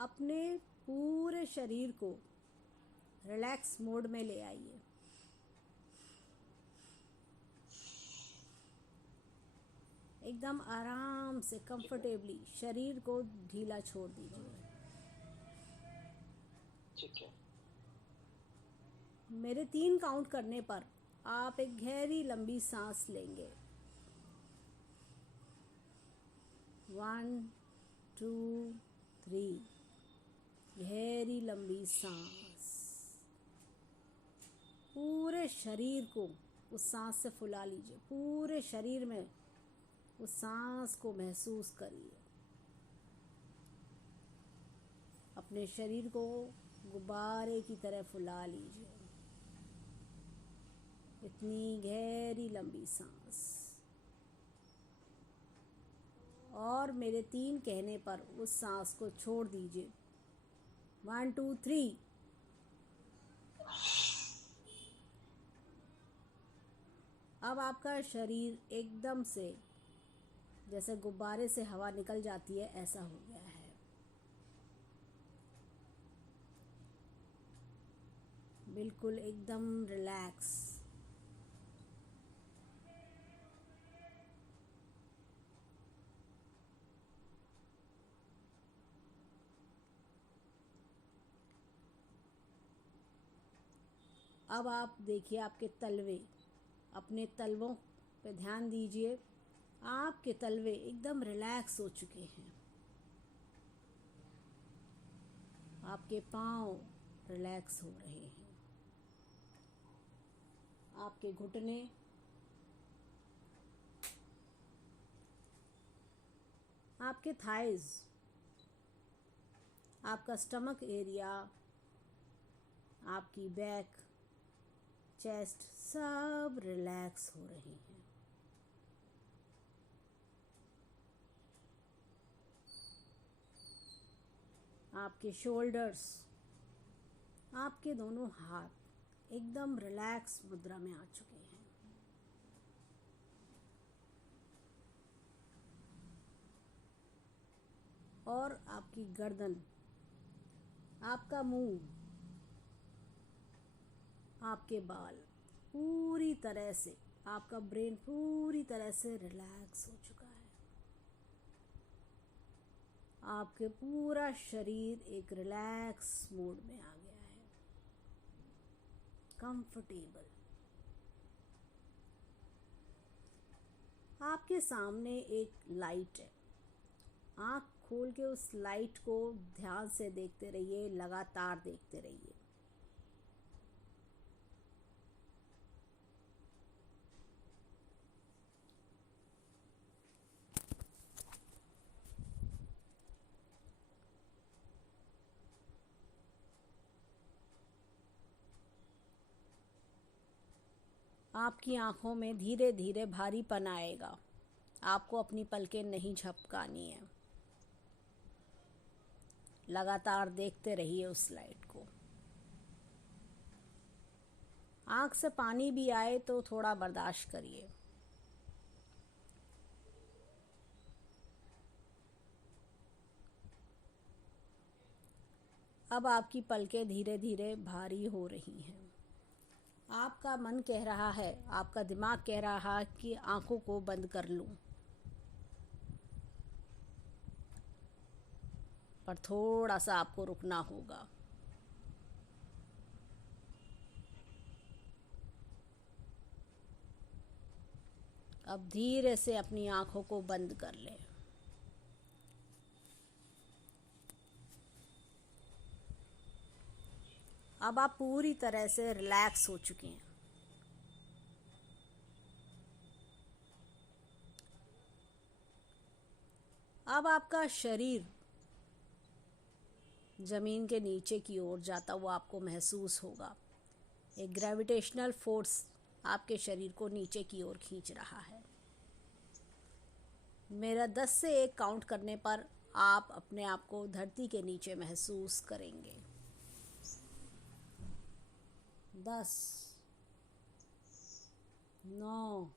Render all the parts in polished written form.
अपने पूरे शरीर को रिलैक्स मोड में ले आइए। एकदम आराम से कंफर्टेबली शरीर को ढीला छोड़ दीजिए। ठीक है। मेरे 3 काउंट करने पर आप एक गहरी लंबी सांस लेंगे। 1 2 3। गहरी लंबी सांस। पूरे शरीर को उस सांस से फुला लीजिए। पूरे शरीर में उस सांस को महसूस करिए। अपने शरीर को गुब्बारे की तरह फुला लीजिए। इतनी गहरी लंबी सांस। और मेरे 3 कहने पर उस सांस को छोड़ दीजिए। 1 2 3। अब आपका शरीर एकदम से जैसे गुब्बारे से हवा निकल जाती है ऐसा हो गया है। बिल्कुल एकदम रिलैक्स। अब आप देखिए आपके तलवे, अपने तलवों पे ध्यान दीजिए। आपके तलवे एकदम रिलैक्स हो चुके हैं। आपके पाँव रिलैक्स हो रहे हैं। आपके घुटने, आपके थाइज, आपका स्टमक एरिया, आपकी बैक, चेस्ट सब रिलैक्स हो रही हैं। आपके शोल्डर्स, आपके दोनों हाथ एकदम रिलैक्स मुद्रा में आ चुके हैं। और आपकी गर्दन, आपका मुंह, आपके बाल पूरी तरह से, आपका ब्रेन पूरी तरह से रिलैक्स हो चुका है। आपके पूरा शरीर एक रिलैक्स मोड में आ गया है, कंफर्टेबल। आपके सामने एक लाइट है। आँख खोल के उस लाइट को ध्यान से देखते रहिए, लगातार देखते रहिए। आपकी आँखों में धीरे धीरे भारीपन आएगा। आपको अपनी पलकें नहीं झपकानी है। लगातार देखते रहिए उस लाइट को। आँख से पानी भी आए तो थोड़ा बर्दाश्त करिए। अब आपकी पलकें धीरे धीरे भारी हो रही हैं। आपका मन कह रहा है, आपका दिमाग कह रहा है कि आँखों को बंद कर लूं, पर थोड़ा सा आपको रुकना होगा। अब धीरे से अपनी आँखों को बंद कर लें। अब आप पूरी तरह से रिलैक्स हो चुके हैं। अब आपका शरीर ज़मीन के नीचे की ओर जाता हुआ आपको महसूस होगा। एक ग्रेविटेशनल फोर्स आपके शरीर को नीचे की ओर खींच रहा है। मेरा 10 से 1 काउंट करने पर आप अपने आप को धरती के नीचे महसूस करेंगे। 10 9।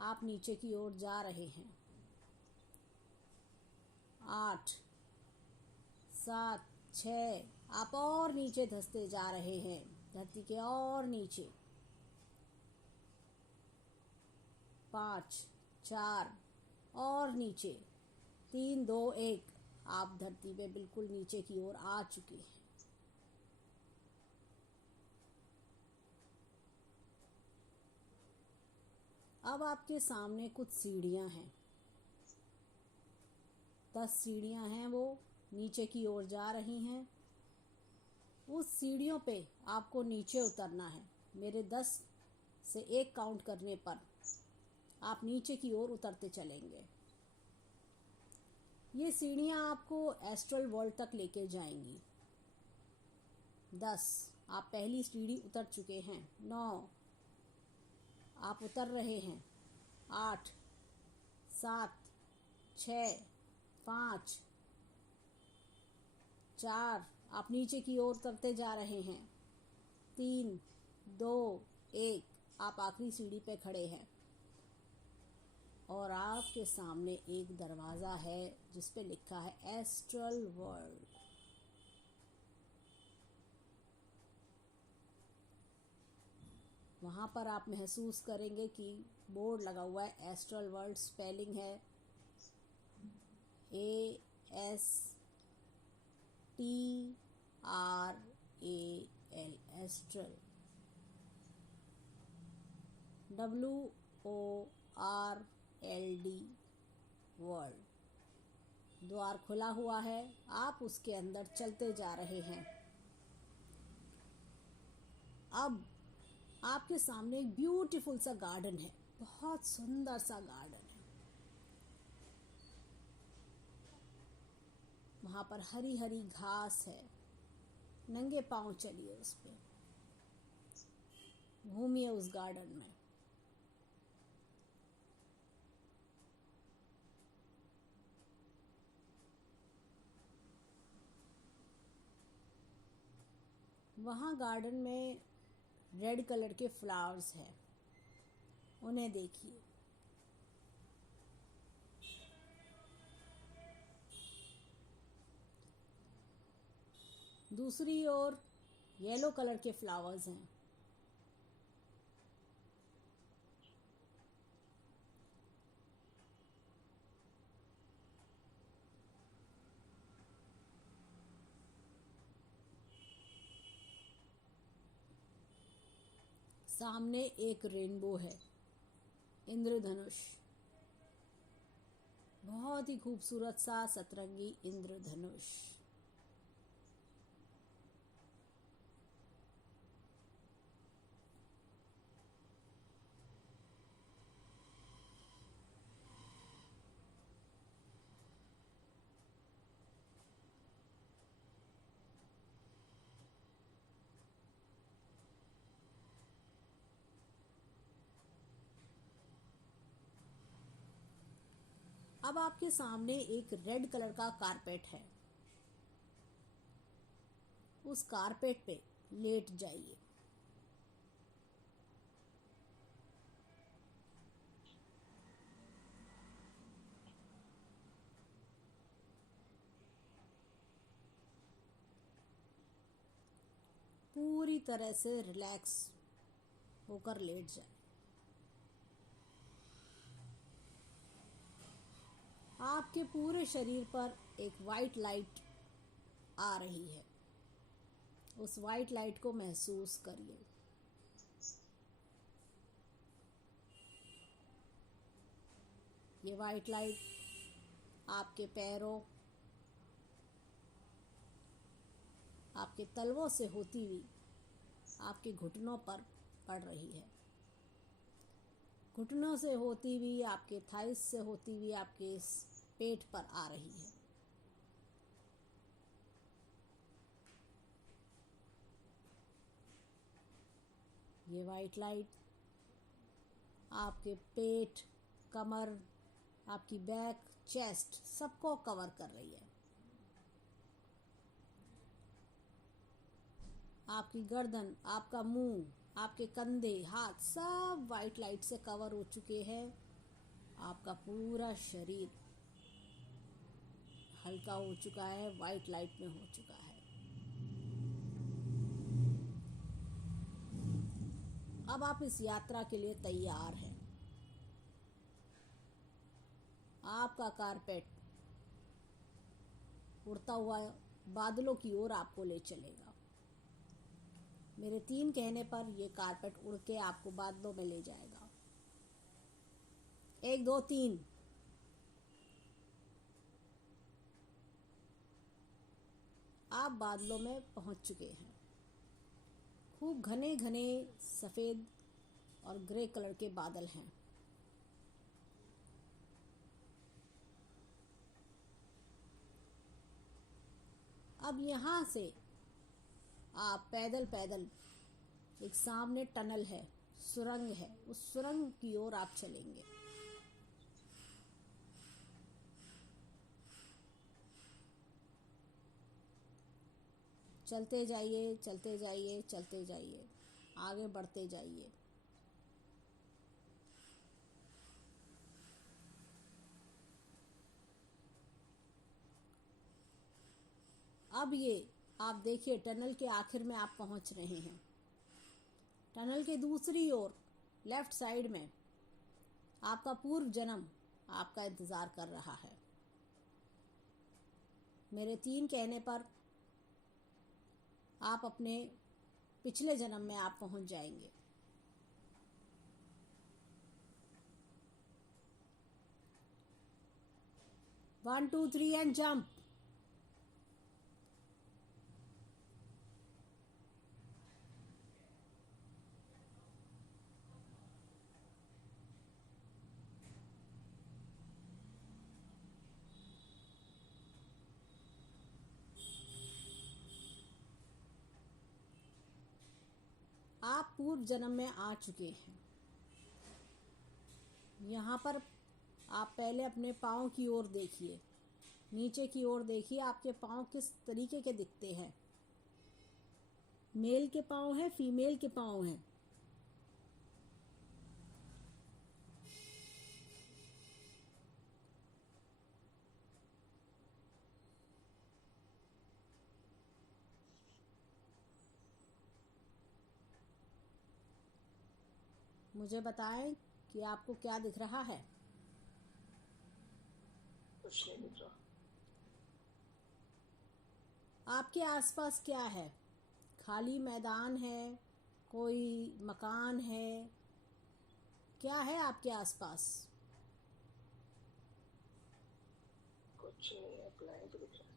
आप नीचे की ओर जा रहे हैं। 8 7, 6, आप और नीचे धंसते जा रहे हैं, धरती के और नीचे। 5, 4 और नीचे। 3, 2, 1, आप धरती पे बिल्कुल नीचे की ओर आ चुके हैं। अब आपके सामने कुछ सीढ़ियां हैं। 10 सीढ़ियां हैं, वो नीचे की ओर जा रही हैं। उस सीढ़ियों पे आपको नीचे उतरना है। मेरे 10 से 1 काउंट करने पर आप नीचे की ओर उतरते चलेंगे। ये सीढ़ियां आपको एस्ट्रल वर्ल्ड तक लेके जाएंगी। 10, आप पहली सीढ़ी उतर चुके हैं। 9, आप उतर रहे हैं। 8, 7, 6, 5, 4, आप नीचे की ओर उतरते जा रहे हैं। 3, 2, 1, आप आखिरी सीढ़ी पे खड़े हैं और आपके सामने एक दरवाज़ा है जिस पे लिखा है एस्ट्रल वर्ल्ड। वहाँ पर आप महसूस करेंगे कि बोर्ड लगा हुआ है एस्ट्रल वर्ल्ड। स्पेलिंग है ASTRAL, एस्ट्रल। WORLD, world. द्वार खुला हुआ है, आप उसके अंदर चलते जा रहे हैं। अब आपके सामने एक ब्यूटीफुल सा गार्डन है, बहुत सुंदर सा गार्डन है। वहाँ पर हरी हरी घास है। नंगे पांव चलिए उस पे, घूमिए उस गार्डन में। वहाँ गार्डन में रेड कलर के फ्लावर्स हैं, उन्हें देखिए। दूसरी ओर येलो कलर के फ्लावर्स हैं। सामने एक रेनबो है, इंद्रधनुष। बहुत ही खूबसूरत सा सतरंगी इंद्रधनुष। अब आपके सामने एक रेड कलर का कारपेट है। उस कारपेट पे लेट जाइए। पूरी तरह से रिलैक्स होकर लेट जाए। आपके पूरे शरीर पर एक वाइट लाइट आ रही है, उस वाइट लाइट को महसूस करिए। ये वाइट लाइट आपके पैरों, आपके तलवों से होती हुई आपके घुटनों पर पड़ रही है। घुटनों से होती हुई आपके थाइस से होती हुई आपके पेट पर आ रही है। ये वाइट लाइट आपके पेट, कमर, आपकी बैक, चेस्ट सबको कवर कर रही है। आपकी गर्दन, आपका मुंह, आपके कंधे, हाथ सब वाइट लाइट से कवर हो चुके हैं। आपका पूरा शरीर हल्का हो चुका है, वाइट लाइट में हो चुका है। अब आप इस यात्रा के लिए तैयार हैं। आपका कारपेट उड़ता हुआ बादलों की ओर आपको ले चलेगा। मेरे 3 कहने पर यह कारपेट उड़ के आपको बादलों में ले जाएगा। 1 2 3। आप बादलों में पहुंच चुके हैं। खूब घने घने सफ़ेद और ग्रे कलर के बादल हैं। अब यहाँ से आप पैदल पैदल, एक सामने टनल है, सुरंग है, उस सुरंग की ओर आप चलेंगे। चलते जाइए, चलते जाइए, चलते जाइए, आगे बढ़ते जाइए। अब ये आप देखिए, टनल के आखिर में आप पहुंच रहे हैं। टनल के दूसरी ओर लेफ्ट साइड में आपका पूर्व जन्म आपका इंतज़ार कर रहा है। मेरे 3 कहने पर आप अपने पिछले जन्म में आप पहुंच जाएंगे। 1 2 3 एंड जंप। आप पूर्व जन्म में आ चुके हैं। यहाँ पर आप पहले अपने पाँव की ओर देखिए, नीचे की ओर देखिए, आपके पाँव किस तरीके के दिखते हैं। मेल के पाँव हैं, फीमेल के पाँव हैं। मुझे बताएं कि आपको क्या दिख रहा है। कुछ नहीं दिख रहा। आपके आसपास क्या है? खाली मैदान है, कोई मकान है, क्या है आपके आसपास? कुछ नहीं है, ब्लैंक दिख रहा है।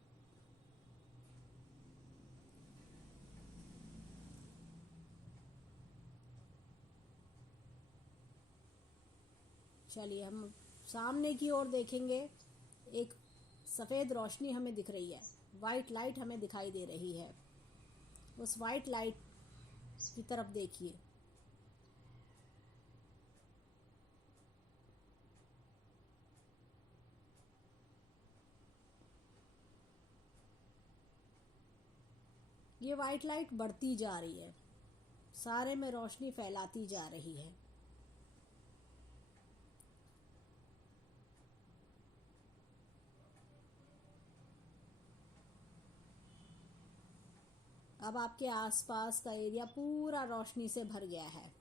चलिए हम सामने की ओर देखेंगे। एक सफ़ेद रोशनी हमें दिख रही है, वाइट लाइट हमें दिखाई दे रही है। उस वाइट लाइट की तरफ देखिए। ये वाइट लाइट बढ़ती जा रही है, सारे में रोशनी फैलाती जा रही है। अब आपके आसपास का एरिया पूरा रोशनी से भर गया है।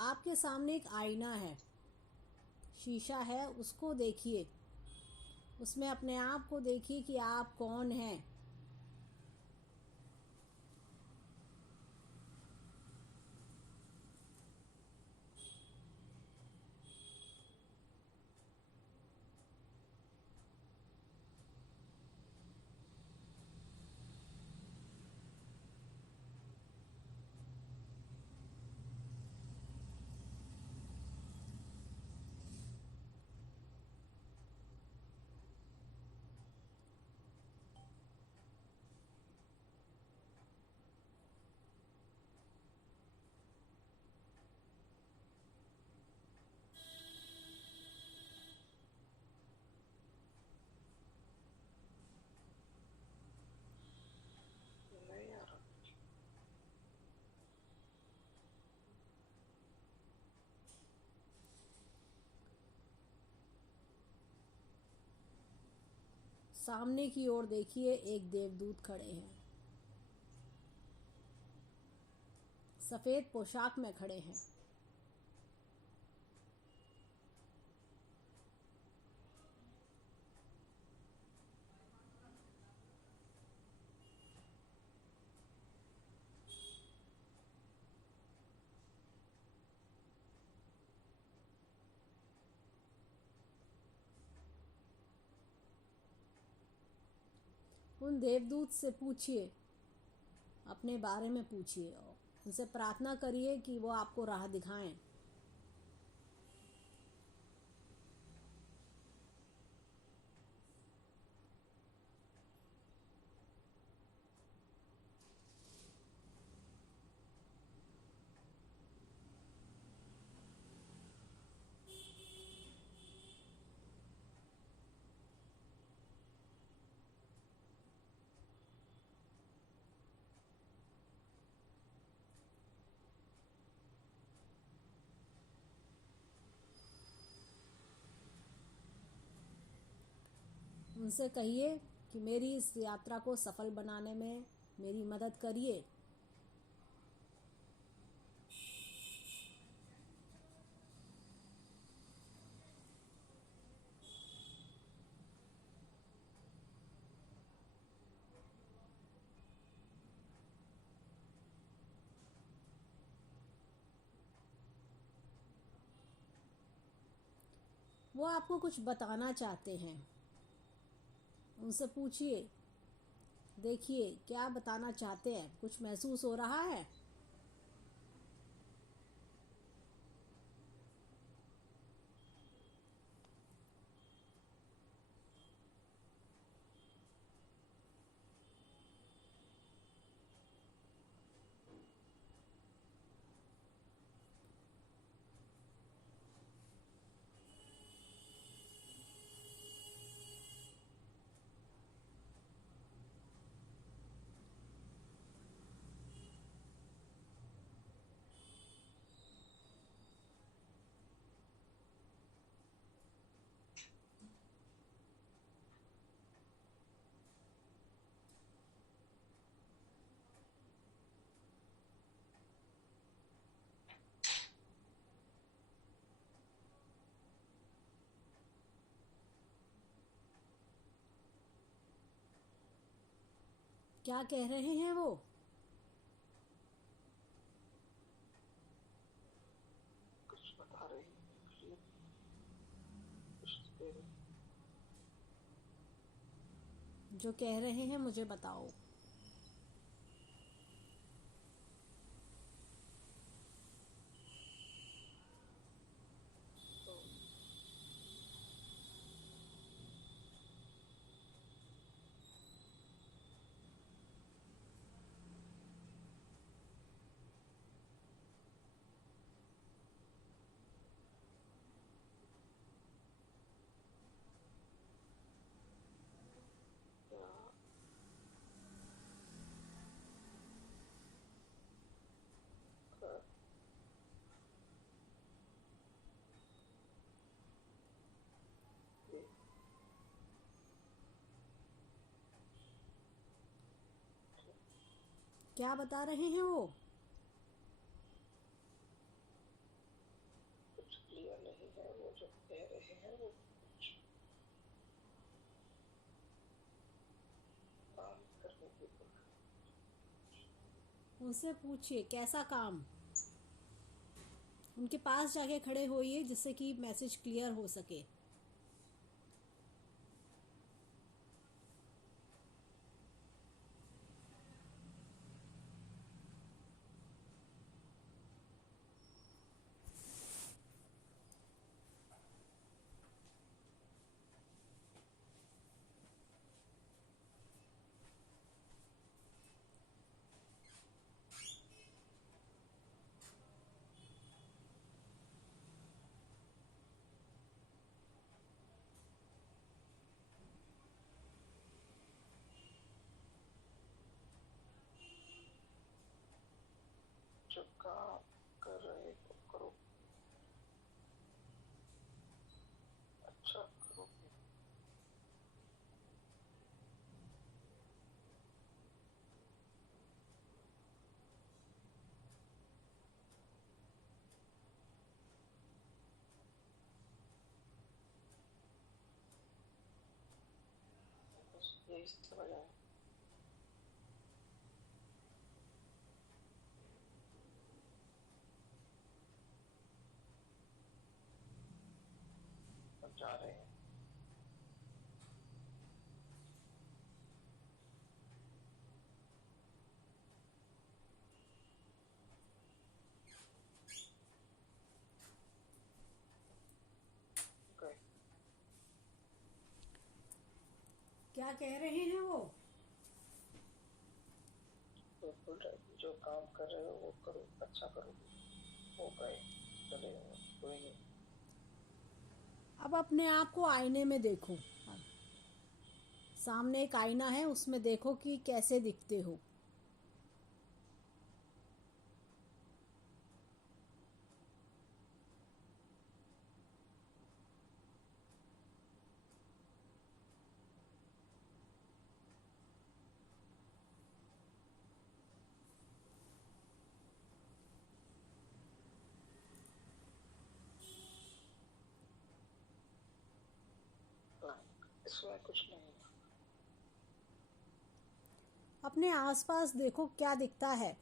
आपके सामने एक आईना है, शीशा है, उसको देखिए। उसमें अपने आप को देखिए कि आप कौन हैं। सामने की ओर देखिए, एक देवदूत खड़े हैं। सफेद पोशाक में खड़े हैं। उन देवदूत से पूछिए, अपने बारे में पूछिए, उनसे प्रार्थना करिए कि वो आपको राह दिखाएं। उनसे कहिए कि मेरी इस यात्रा को सफल बनाने में मेरी मदद करिए। वो आपको कुछ बताना चाहते हैं। उनसे पूछिए, देखिए क्या बताना चाहते हैं, कुछ महसूस हो रहा है? क्या कह रहे हैं वो? कुछ बता रही है, कुछ दे रही है। जो कह रहे हैं मुझे बताओ। तो क्या कर दे, क्या बता रहे हैं वो? कुछ क्लियर नहीं है। वो जो कह रहे हैं वो कुछ काम करने की कोशिश। उनसे पूछिए कैसा काम। उनके पास जाके खड़े होइए जिससे कि मैसेज क्लियर हो सके। यही समझ आया। अब जा रहे हैं। Okay. क्या कह रहे हैं वो? तो बोल रहे कि जो काम कर रहे हो वो करो, अच्छा करो। वो गए, चले गए, कोई नहीं। अब अपने आप को आईने में देखो। सामने एक आईना है, उसमें देखो कि कैसे दिखते हो। इसमें कुछ नहीं। अपने आसपास देखो क्या दिखता है।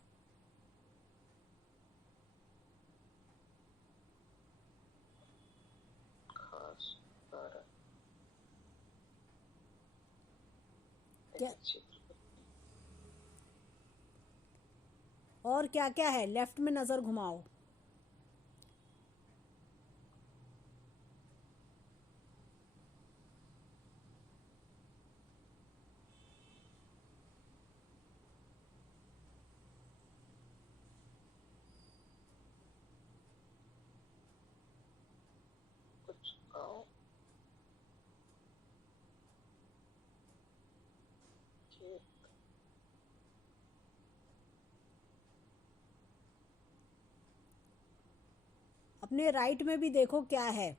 खास पर क्या एक चित्र। और क्या क्या है? लेफ्ट में नजर घुमाओ। कुछ गाँव खेत। अपने राइट में भी देखो क्या है।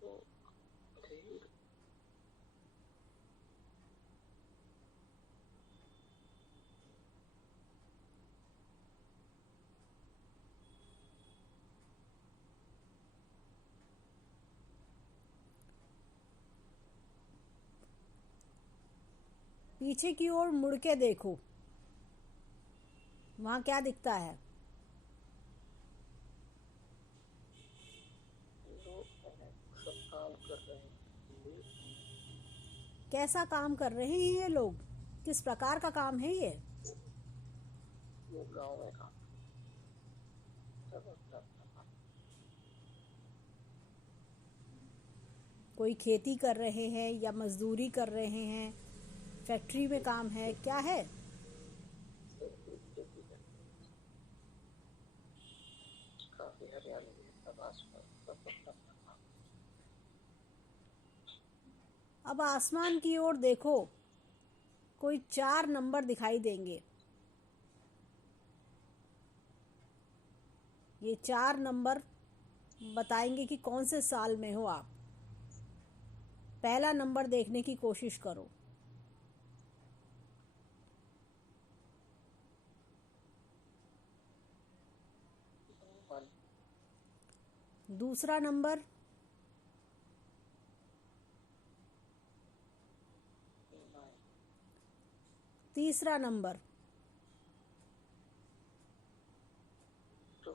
तो ढेर पीछे की ओर मुड़ के देखो, वहां क्या दिखता है? लोग हैं, सब काम कर रहे हैं। कैसा काम कर रहे हैं ये लोग? किस प्रकार का काम है ये? वो गाँव में काम सब अपना अपना। कोई खेती कर रहे हैं या मजदूरी कर रहे हैं? फैक्ट्री में काम है, क्या है? खेती करते हैं। काफी हरियाली है सब आसपास, सब अपना अपना काम। अब आसमान की ओर देखो, कोई 4 नंबर दिखाई देंगे। ये 4 नंबर बताएंगे कि कौन से साल में हो आप। पहला नंबर देखने की कोशिश करो। वन दूसरा नंबर, नाइन तीसरा नंबर, टू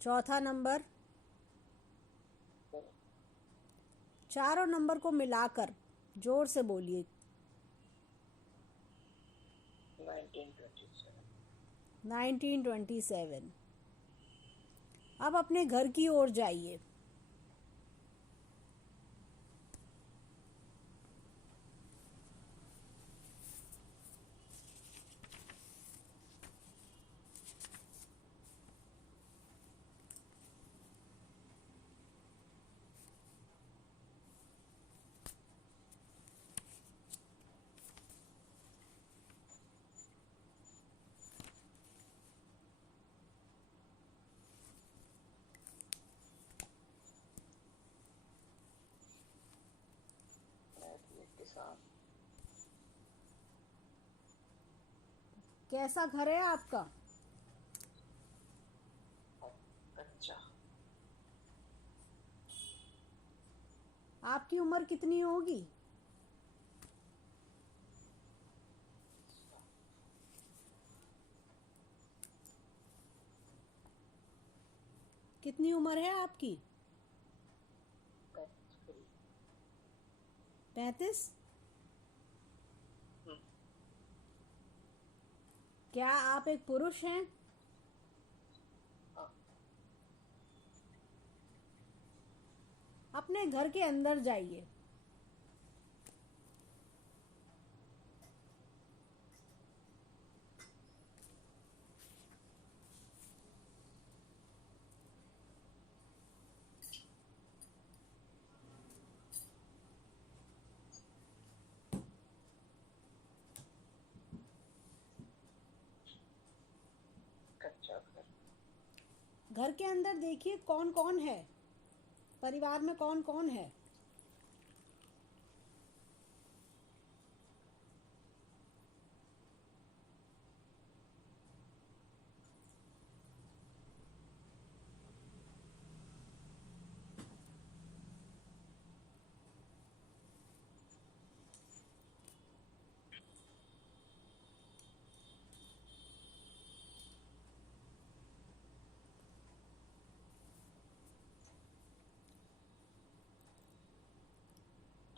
चौथा नंबर। फोर चारों नंबर को मिलाकर जोर से बोलिए। 1927। 1927। अब अपने घर की ओर जाइए। मैं भी एक किसान। कैसा घर है आपका? आपकी उम्र कितनी होगी? कितनी उम्र है आपकी? 35? क्या आप एक पुरुष हैं? हाँ। अपने घर के अंदर जाइए। कच्चा घर। घर के अंदर देखिए कौन कौन है, परिवार में कौन कौन है।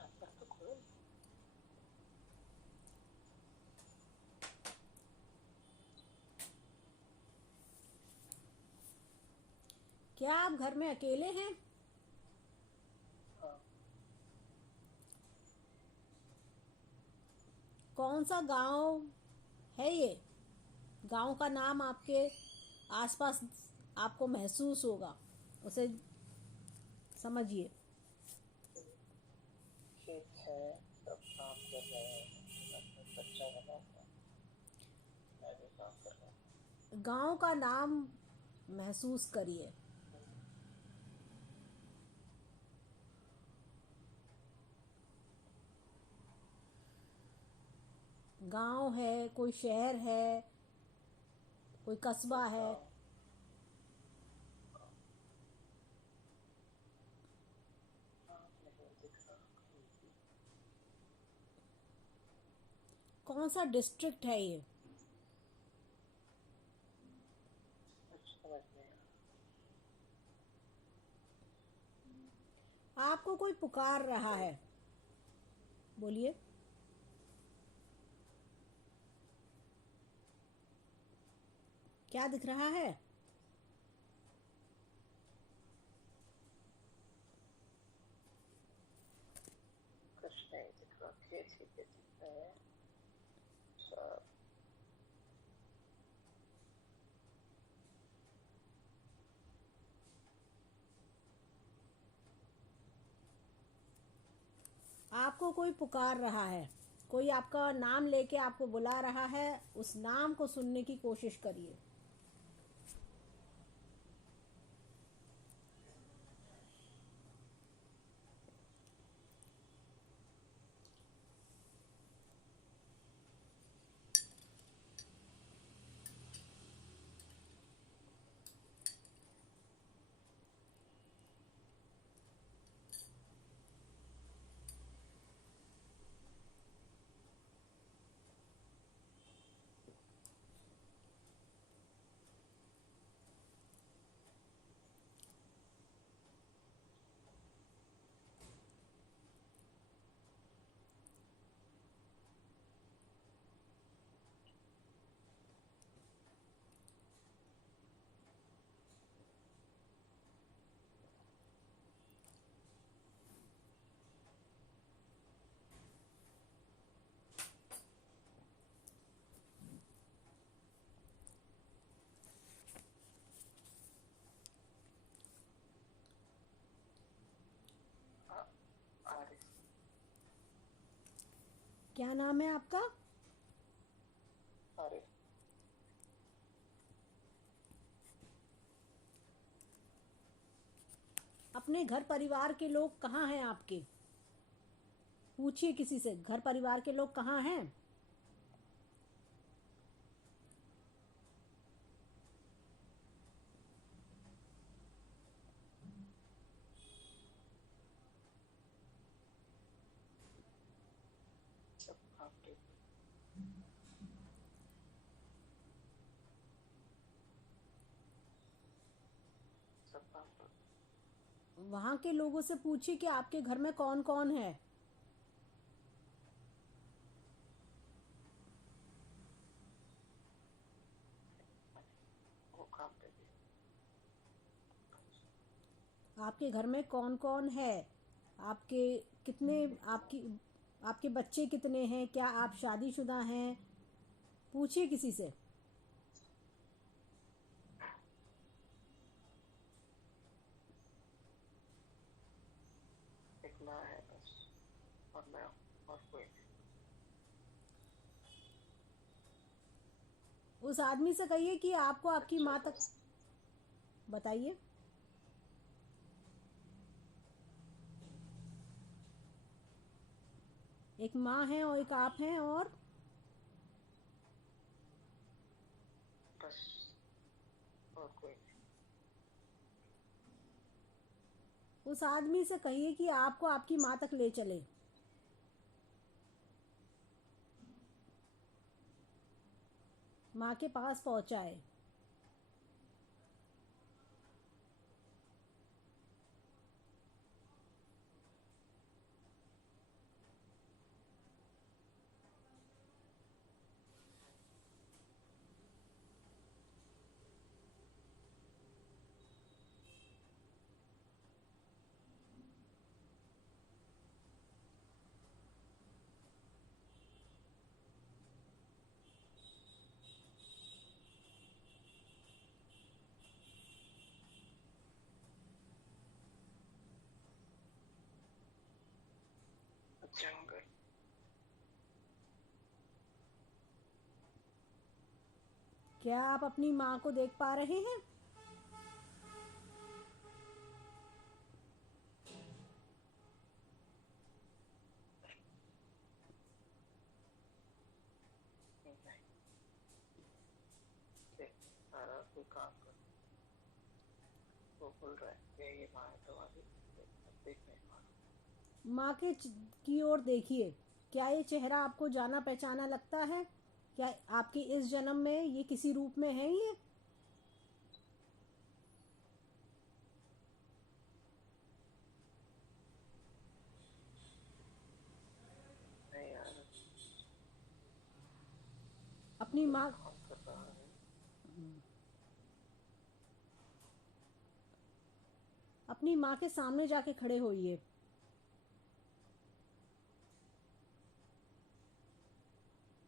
ढक्कन तो खोल। क्या आप घर में अकेले हैं? हाँ। कौन सा गांव है ये? गांव का नाम आपके आसपास आपको महसूस होगा, उसे समझिए। खेत है, सब काम कर रहे हैं, घर में कच्चा बना हुआ है, मैं भी काम कर रहा हूँ। गांव का नाम महसूस करिए। गांव है, कोई शहर है, कोई कस्बा है। गाँव। हाँ, नहीं दिख रहा कहीं भी। कौन सा डिस्ट्रिक्ट है ये? कुछ समझ नहीं आ आपको कोई पुकार रहा है, बोलिए। क्या दिख रहा है? कुछ नहीं दिख रहा, खेत ही खेत दिख रहे हैं सब। आपको कोई पुकार रहा है, कोई आपका नाम लेके आपको बुला रहा है। उस नाम को सुनने की कोशिश करिए। आ रही। क्या नाम है आपका? अरे अपने घर परिवार के लोग कहाँ हैं आपके? पूछिए किसी से, घर परिवार के लोग कहाँ हैं? सब काम कर। वहाँ के लोगों से पूछिए कि आपके घर में कौन कौन है। वो काम पे भी। आपके घर में कौन कौन है, आपके कितने, आपकी आपके बच्चे कितने हैं, क्या आप शादीशुदा हैं, पूछिए किसी से। एक माँ है बस, और मैं, और कोई नहीं। उस आदमी से कहिए कि आपको आपकी अच्छा माँ तक। बस। बताइए। एक माँ है और एक आप हैं, और बस, और कोई नहीं। उस आदमी से कहिए कि आपको आपकी माँ तक ले चले। माँ के पास पहुंचाए। जंगल। क्या आप अपनी माँ को देख पा रहे हैं? नहीं, देख, सारा कोई काम कर। वो बोल रहा है ये माँ है तुम्हारी, देख नहीं पा रहा। माँ के की ओर देखिए। क्या ये चेहरा आपको जाना पहचाना लगता है? क्या आपके इस जन्म में ये किसी रूप में है ये? नहीं यार, अपनी कोई माँ, काम कर रहा है। अपनी माँ के सामने जाके खड़े होइए।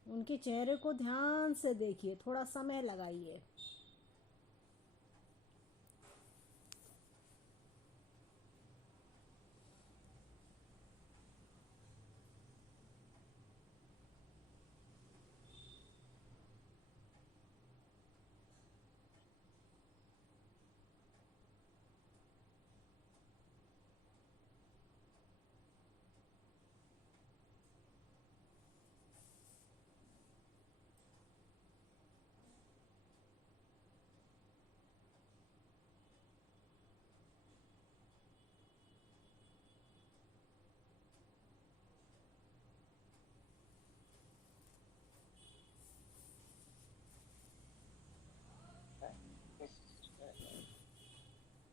उनके चेहरे को ध्यान से देखिए, थोड़ा समय लगाइए।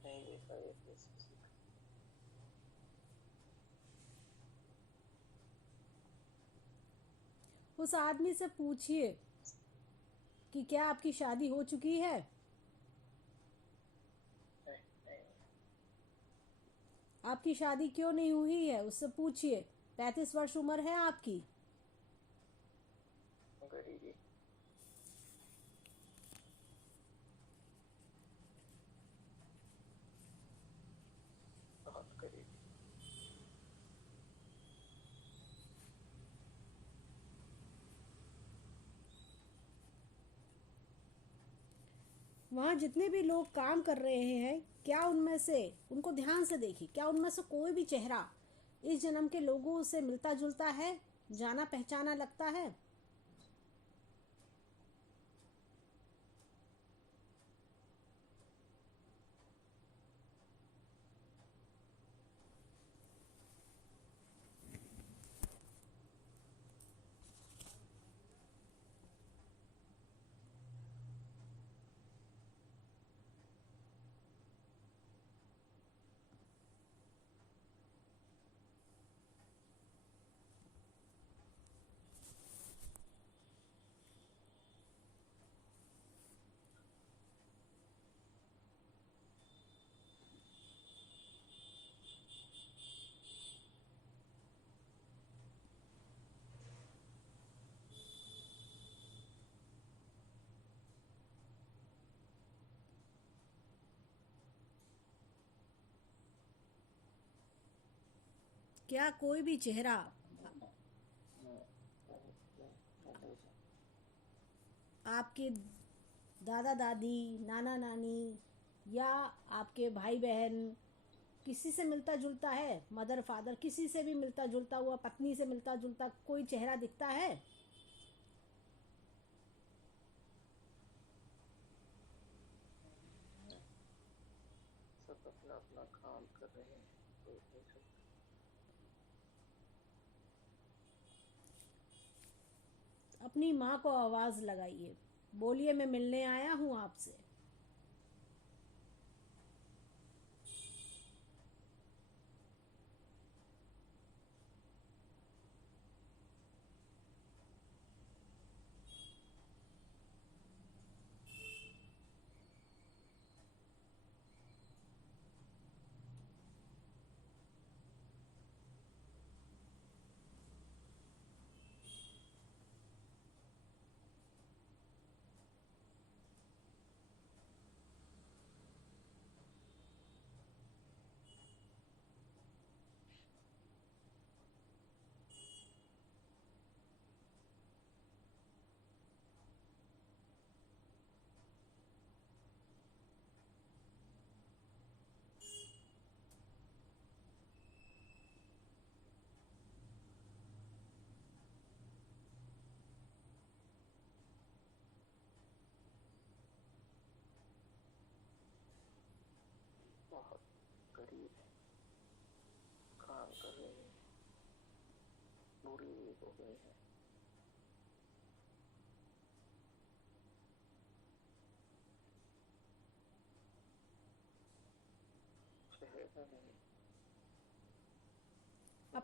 नहीं देखा ये केस किसी का। उस आदमी से पूछिए कि क्या आपकी शादी हो चुकी है? नहीं, नहीं, आपकी शादी क्यों नहीं हुई है, उससे पूछिए। 35 वर्ष उम्र है आपकी। गरीबी। बहुत गरीबी। वहाँ जितने भी लोग काम कर रहे हैं, क्या उनमें से, उनको ध्यान से देखिए, क्या उनमें से कोई भी चेहरा इस जन्म के लोगों से मिलता जुलता है, जाना पहचाना लगता है? क्या कोई भी चेहरा आपके दादा दादी, नाना नानी या आपके भाई बहन किसी से मिलता जुलता है, मदर फादर किसी से भी मिलता जुलता हुआ, पत्नी से मिलता जुलता कोई चेहरा दिखता है? सब अपना अपना काम कर रहे हैं, कोई नहीं सब। अपनी माँ को आवाज लगाइए, बोलिए मैं मिलने आया हूँ आपसे। बहुत गरीब है, काम कर रहे हैं, बूढ़ी भी हो गई है, चेहरा नहीं। अप,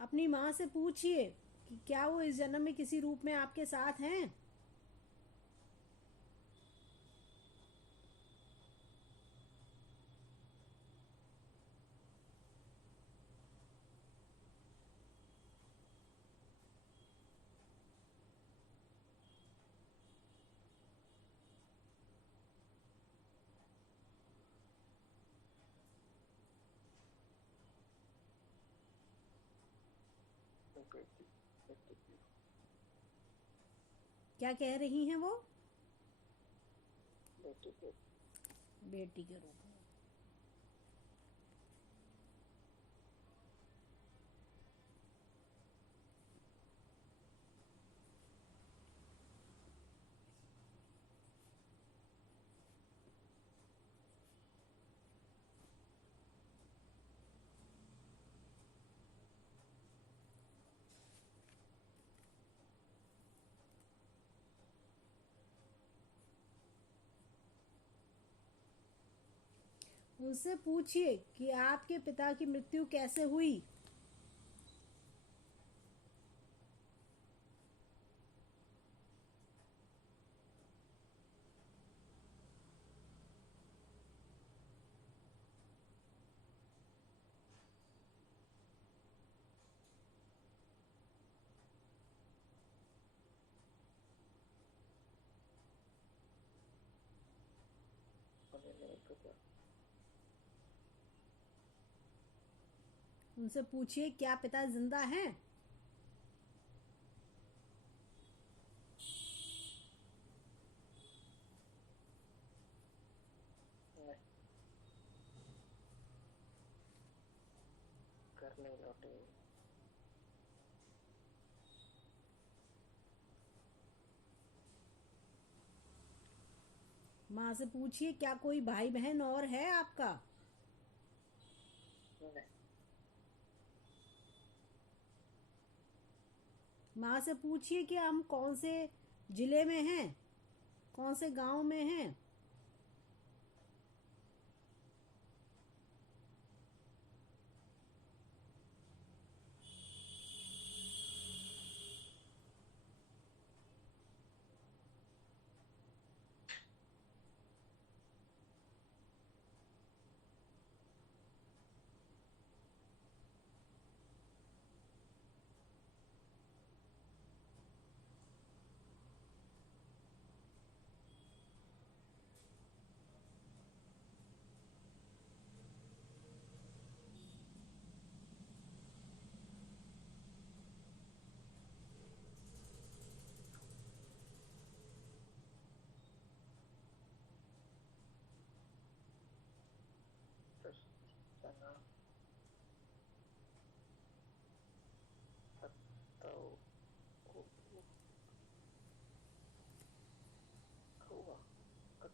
अपनी माँ से पूछिए कि क्या वो इस जन्म में किसी रूप में आपके साथ हैं। बेटी बेटी की क्या कह रही हैं वो? बेटी के बेटी के रूप में। उनसे पूछिए कि आपके पिता की मृत्यु कैसे हुई। उन्हें नहीं पता। उनसे पूछिए क्या पिता जिंदा हैं। नहीं, घर नहीं लौटे। माँ से पूछिए क्या कोई भाई बहन और है आपका। नहीं, माँ से पूछिए कि हम कौन से जिले में हैं, कौन से गांव में हैं।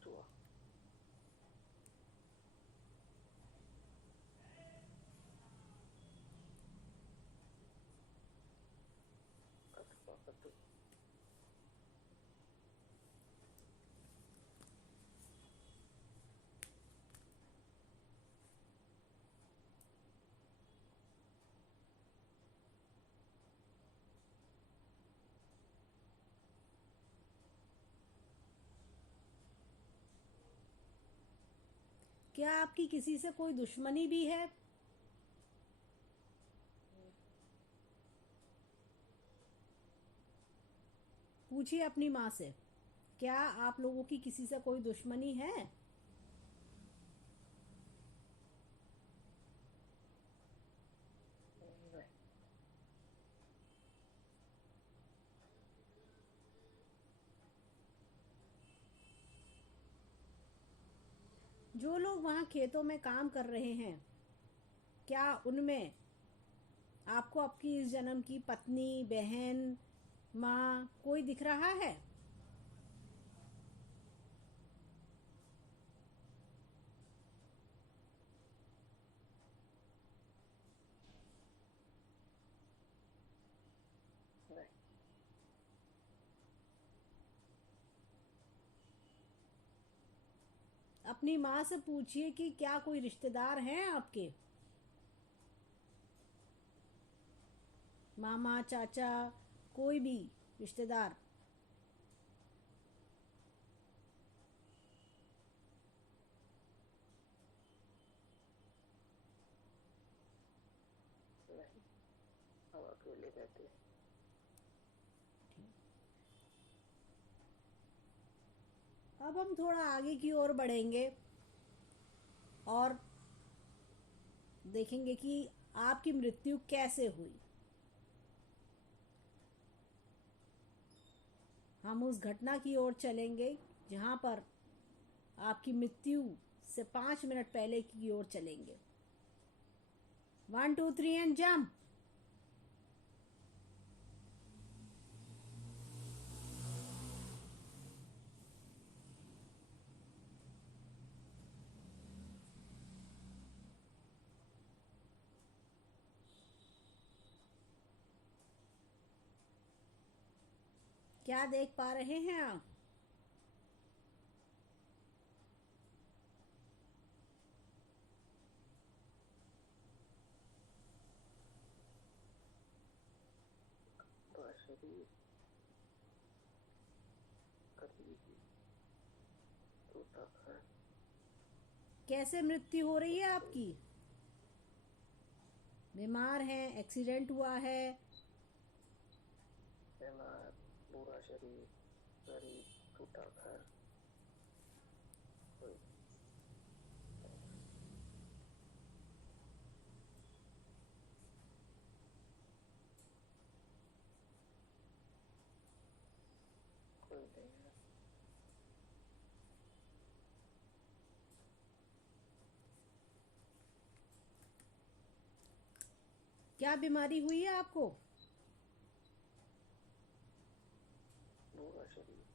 हुआ। कद्दू क्या आपकी किसी से कोई दुश्मनी भी है? पूछिए अपनी माँ से, क्या आप लोगों की किसी से कोई दुश्मनी है? नहीं। जो लोग वहाँ खेतों में काम कर रहे हैं, क्या उनमें आपको आपकी इस जन्म की पत्नी, बहन, माँ कोई दिख रहा है? नहीं। अपनी माँ से पूछिए कि क्या कोई रिश्तेदार हैं आपके, मामा, चाचा, कोई भी रिश्तेदार। नहीं। हम अकेले रहते हैं। अब हम थोड़ा आगे की ओर बढ़ेंगे और देखेंगे कि आपकी मृत्यु कैसे हुई। हम उस घटना की ओर चलेंगे जहां पर आपकी मृत्यु से 5 मिनट पहले की ओर चलेंगे। 1 2 3 एंड जंप। क्या देख पा रहे हैं आप? पूरा शरीर कभी भी टूटा है। कैसे मृत्यु हो रही है आपकी? बीमार हैं, एक्सीडेंट हुआ है? बीमार, पूरा शरीर, गरीब, टूटा घर, कोई कोई नहीं है। क्या बीमारी हुई है आपको? पूरा शरीर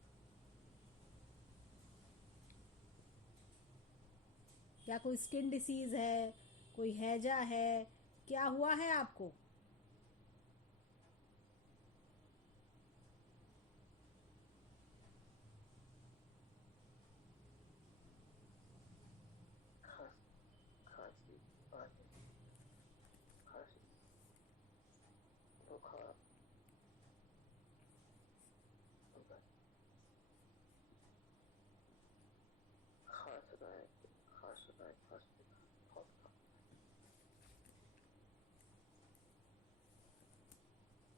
क्या कोई स्किन डिसीज है, कोई हैजा है, क्या हुआ है आपको? खांस खांसी आने, खांसी, बुखार, होगा, खांस रहा है, खांस रहा है, खांस।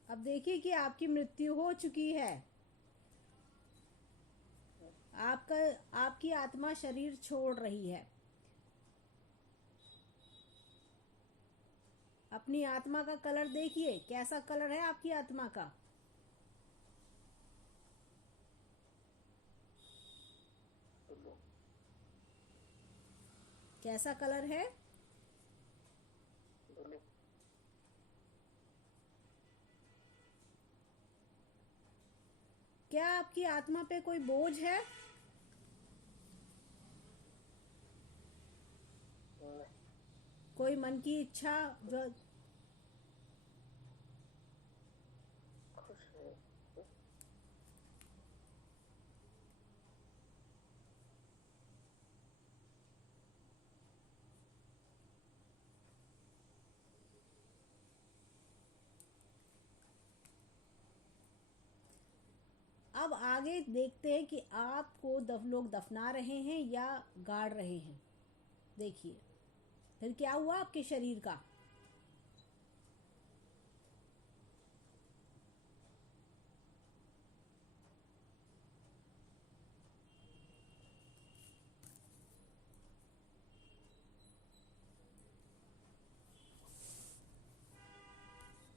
अब देखिए कि आपकी मृत्यु हो चुकी है। आपका आपकी आत्मा शरीर छोड़ रही है। अपनी आत्मा का कलर देखिए, कैसा कलर है आपकी आत्मा का? ब्लू, कैसा कलर है? ब्लू, क्या आपकी आत्मा पे कोई बोझ है? कोई मन की इच्छा जो खुश है। अब आगे देखते हैं कि आपको लोग दफना रहे हैं या गाड़ रहे हैं। देखिए फिर क्या हुआ आपके शरीर का।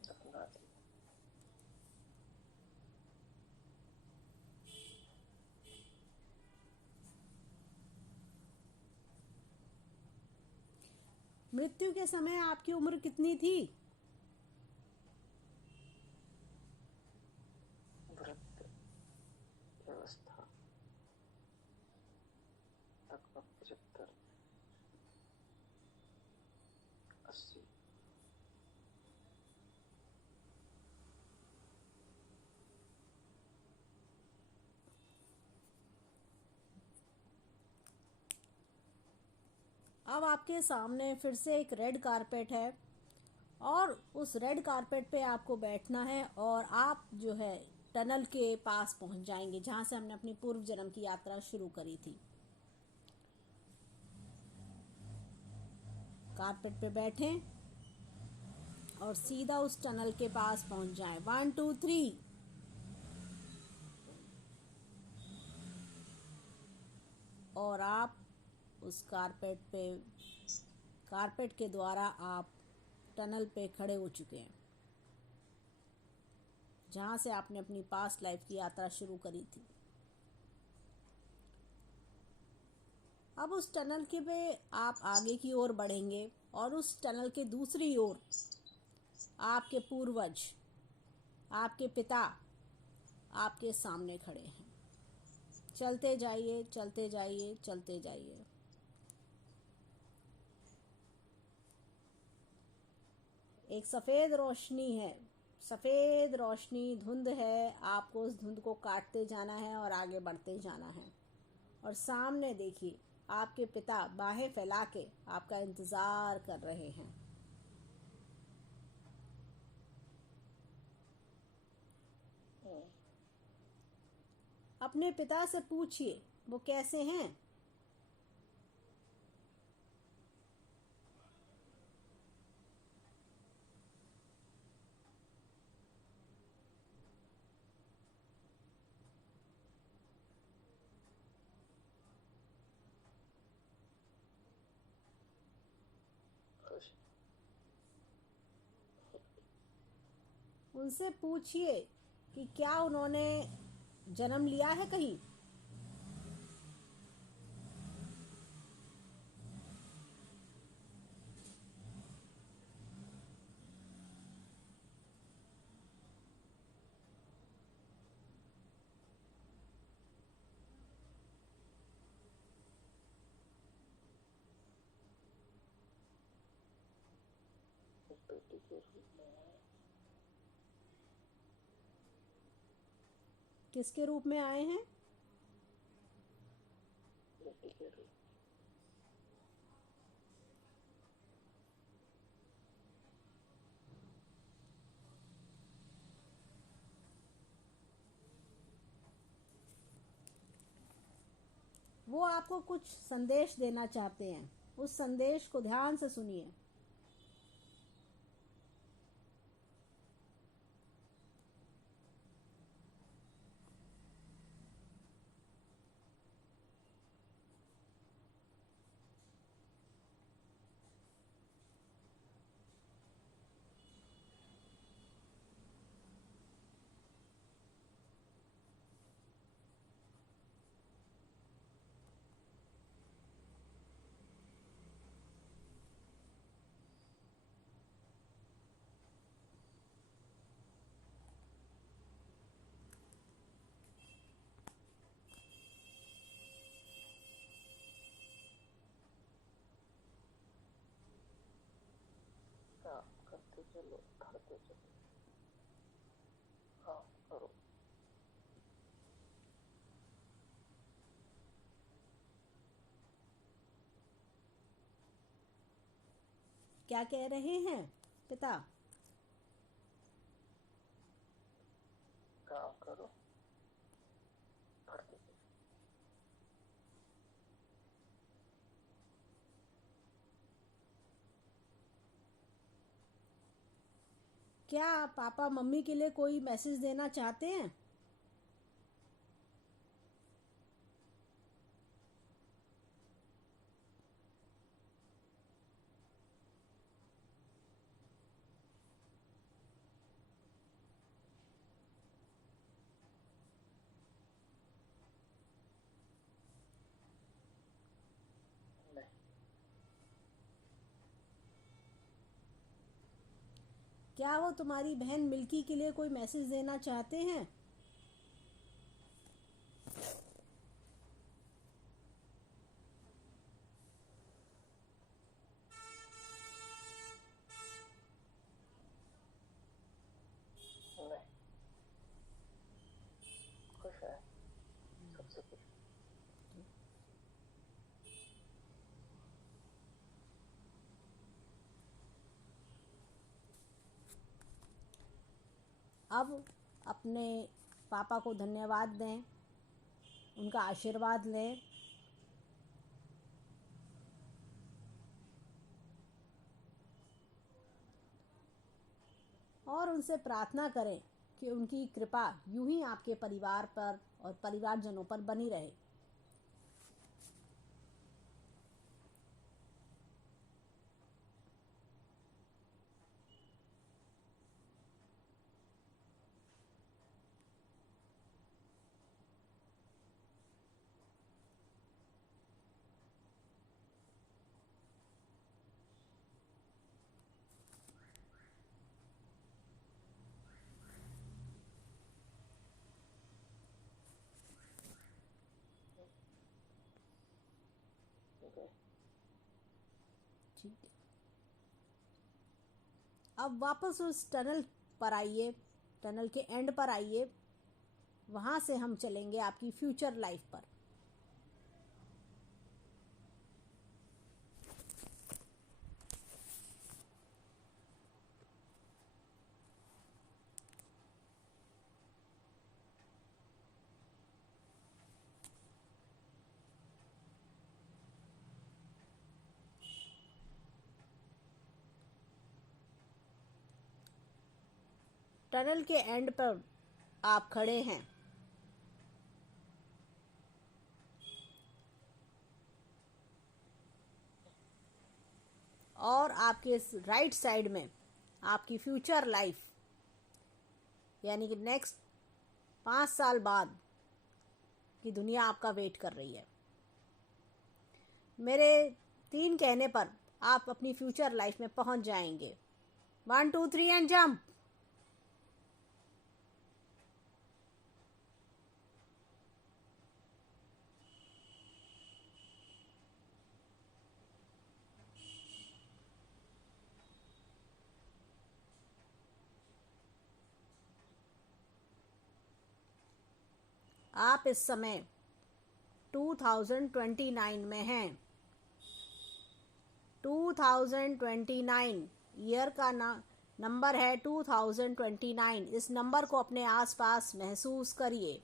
अपना दी। मृत्यु के समय आपकी उम्र कितनी थी। वृद्ध व्यवस्था लगभग 75, 80। अब आपके सामने फिर से एक रेड कारपेट है और उस रेड कारपेट पे आपको बैठना है और आप जो है टनल के पास पहुंच जाएंगे जहां से हमने अपनी पूर्व जन्म की यात्रा शुरू करी थी। कारपेट पे बैठें और सीधा उस टनल के पास पहुंच जाएं। 1 2 3। और आप उस कारपेट के द्वारा आप टनल पे खड़े हो चुके हैं जहां से आपने अपनी पास्ट लाइफ की यात्रा शुरू करी थी। अब उस टनल के पे आप आगे की ओर बढ़ेंगे और उस टनल के दूसरी ओर आपके पूर्वज, आपके पिता आपके सामने खड़े हैं। चलते जाइए, चलते जाइए, चलते जाइए। एक सफ़ेद रोशनी है, सफ़ेद रोशनी धुंध है। आपको उस धुंध को काटते जाना है और आगे बढ़ते जाना है। और सामने देखिए आपके पिता बाहें फैला के आपका इंतज़ार कर रहे हैं। अपने पिता से पूछिए वो कैसे हैं। खुश। उनसे पूछिए कि क्या उन्होंने जन्म लिया है कहीं। बेटी के रूप में है। किसके रूप में आए हैं। बेटी के रूप। वो आपको कुछ संदेश देना चाहते हैं। उस संदेश को ध्यान से सुनिए। चलो धरते चलो, काम करो। क्या कह रहे हैं पिता? काम करो, धरते चलो। क्या पापा मम्मी के लिए कोई मैसेज देना चाहते हैं? नहीं, क्या वो तुम्हारी बहन मिल्की के लिए कोई मैसेज देना चाहते हैं? नहीं, खुश है, सबसे खुश। अब अपने पापा को धन्यवाद दें, उनका आशीर्वाद लें। और उनसे प्रार्थना करें कि उनकी कृपा यूं ही आपके परिवार पर और परिवारजनों पर बनी रहे। ठीक है, ठीक है। अब वापस उस टनल पर आइए, टनल के एंड पर आइए। वहां से हम चलेंगे आपकी फ्यूचर लाइफ पर। टनल के एंड पर आप खड़े हैं और आपके राइट साइड में आपकी फ्यूचर लाइफ, यानी कि नेक्स्ट 5 साल बाद की दुनिया आपका वेट कर रही है। मेरे 3 कहने पर आप अपनी फ्यूचर लाइफ में पहुंच जाएंगे। 1 2 3 एंड जंप। आप इस समय 2029 में हैं। 2029 ईयर का नंबर है 2029। इस नंबर को अपने आसपास महसूस करिए।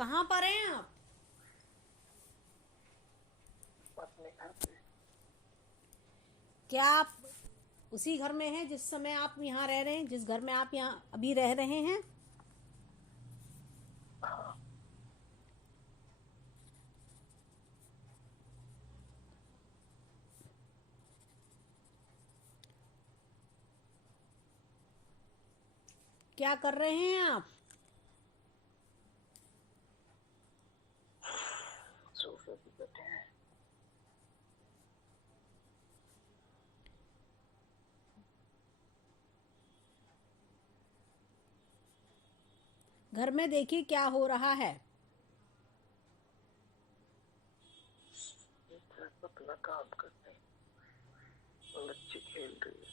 कहाँ पर हैं आप? अपने घर पे। क्या आप उसी घर में हैं जिस समय आप यहाँ रह रहे हैं, जिस घर में आप यहाँ अभी रह रहे हैं? हाँ। क्या कर रहे हैं आप? सोफे पे बैठे हैं। घर में देखिए क्या हो रहा है। अपना काम करते हैं। बच्ची खेल रही है।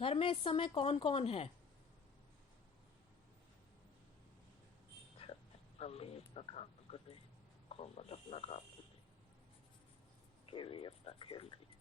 घर में इस समय कौन कौन है? मम्मी अपना काम कर रही है, कोमल अपना काम कर रही है, केवी अपना खेल रही है।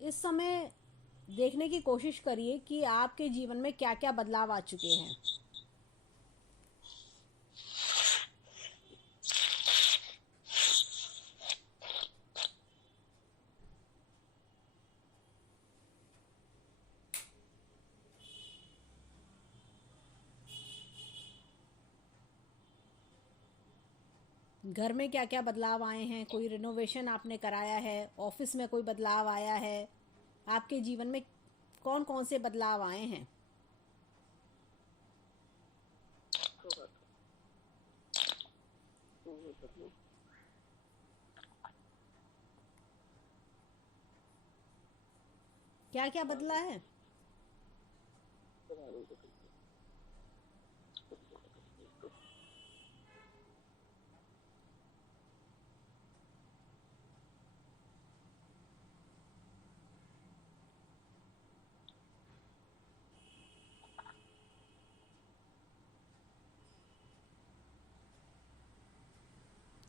इस समय देखने की कोशिश करिए कि आपके जीवन में क्या क्या बदलाव आ चुके हैं। घर में क्या क्या बदलाव आए हैं? कोई रिनोवेशन आपने कराया है? ऑफिस में कोई बदलाव आया है? आपके जीवन में कौन कौन से बदलाव आए हैं? क्या क्या बदला है?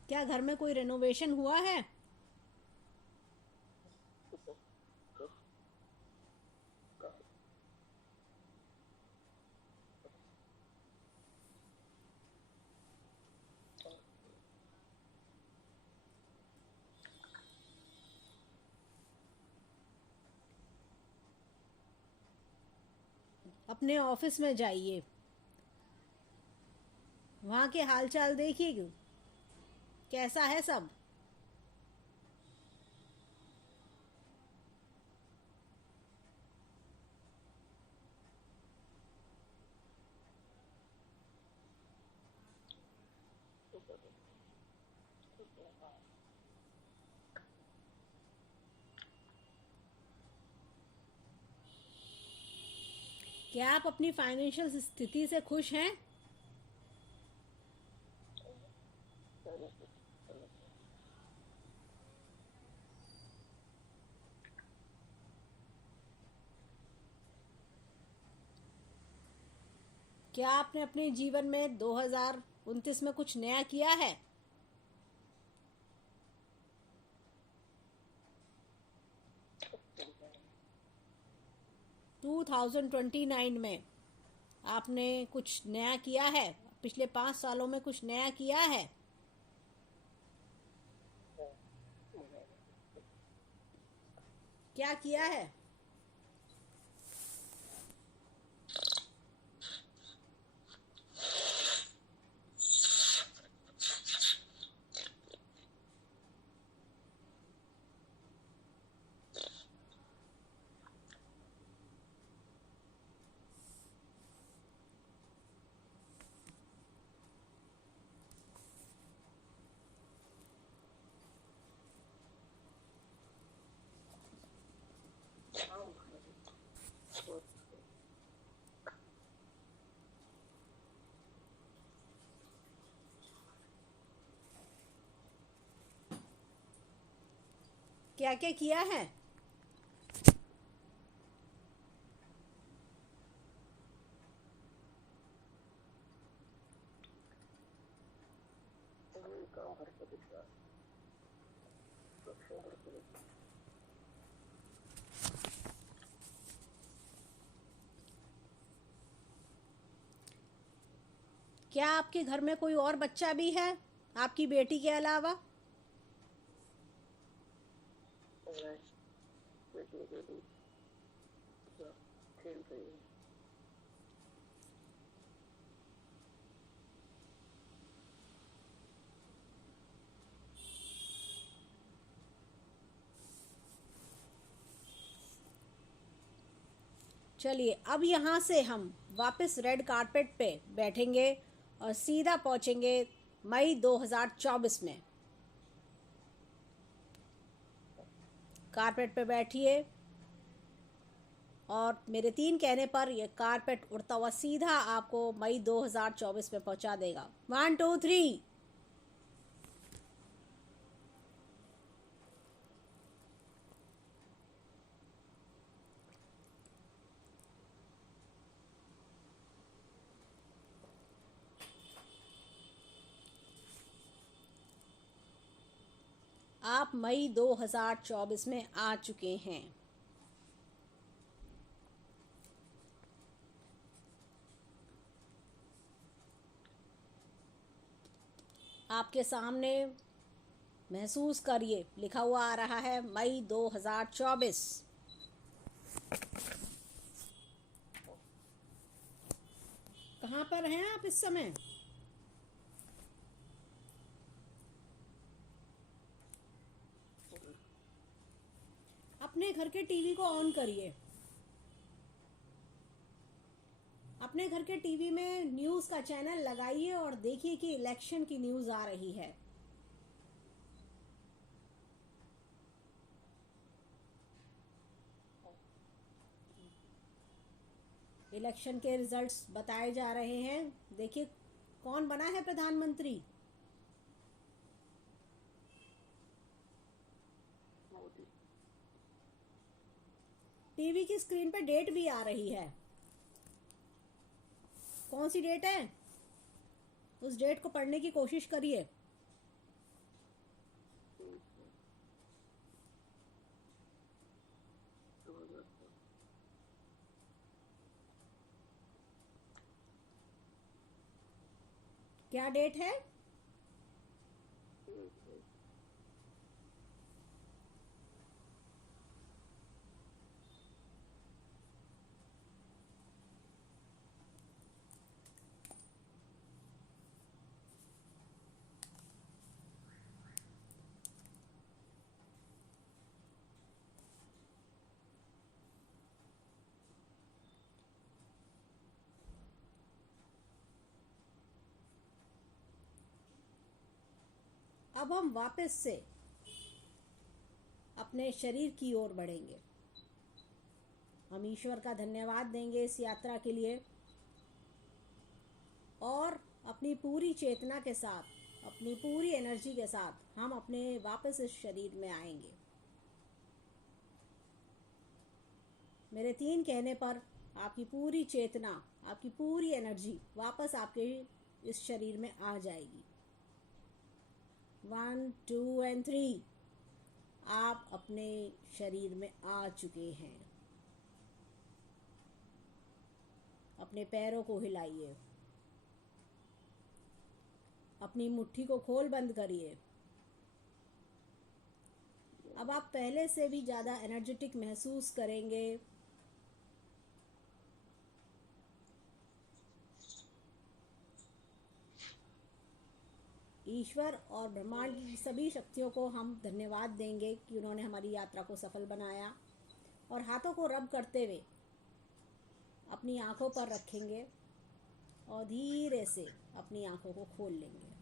क्या घर में कोई रिनोवेशन हुआ है? अपने ऑफिस में जाइए, वहाँ के हालचाल देखिए कैसा है सब। क्या आप अपनी फाइनेंशियल स्थिति से खुश हैं? क्या आपने अपने जीवन में 2029 में कुछ नया किया है? 2029 में आपने कुछ नया किया है? पिछले 5 सालों में कुछ नया किया है? क्या किया है? क्या क्या किया है? वही काम घर पे दिख रहा है, घर पे दिख रहा क्या आपके घर में कोई और बच्चा भी है आपकी बेटी के अलावा? है। बेटी बेटी खेल रही है। चलिए अब यहाँ से हम वापस रेड कारपेट पे बैठेंगे और सीधा पहुँचेंगे मई 2024 में। कारपेट पे बैठिए और मेरे 3 कहने पर यह कारपेट उड़ता हुआ सीधा आपको मई 2024 में पहुँचा देगा। 1 2 3। आप मई 2024 में आ चुके हैं। आपके सामने महसूस करिए लिखा हुआ आ रहा है मई 2024। कहाँ पर हैं आप इस समय? अपने घर के टीवी को ऑन करिए। अपने घर के टीवी में न्यूज़ का चैनल लगाइए और देखिए कि इलेक्शन की न्यूज़ आ रही है। इलेक्शन के रिजल्ट्स बताए जा रहे हैं। देखिए कौन बना है प्रधानमंत्री। मोदी। टीवी की स्क्रीन पे डेट भी आ रही है। कौन सी डेट है? उस डेट को पढ़ने की कोशिश करिए। क्या डेट है? अब हम वापस से अपने शरीर की ओर बढ़ेंगे। हम ईश्वर का धन्यवाद देंगे इस यात्रा के लिए और अपनी पूरी चेतना के साथ, अपनी पूरी एनर्जी के साथ हम अपने वापस इस शरीर में आएंगे। मेरे 3 कहने पर आपकी पूरी चेतना, आपकी पूरी एनर्जी वापस आपके इस शरीर में आ जाएगी। 1 2 and 3। आप अपने शरीर में आ चुके हैं। अपने पैरों को हिलाइए। अपनी मुट्ठी को खोल बंद करिए। अब आप पहले से भी ज़्यादा एनर्जेटिक महसूस करेंगे। ईश्वर और ब्रह्मांड की सभी शक्तियों को हम धन्यवाद देंगे कि उन्होंने हमारी यात्रा को सफल बनाया। और हाथों को रब करते हुए अपनी आंखों पर रखेंगे और धीरे से अपनी आंखों को खोल लेंगे।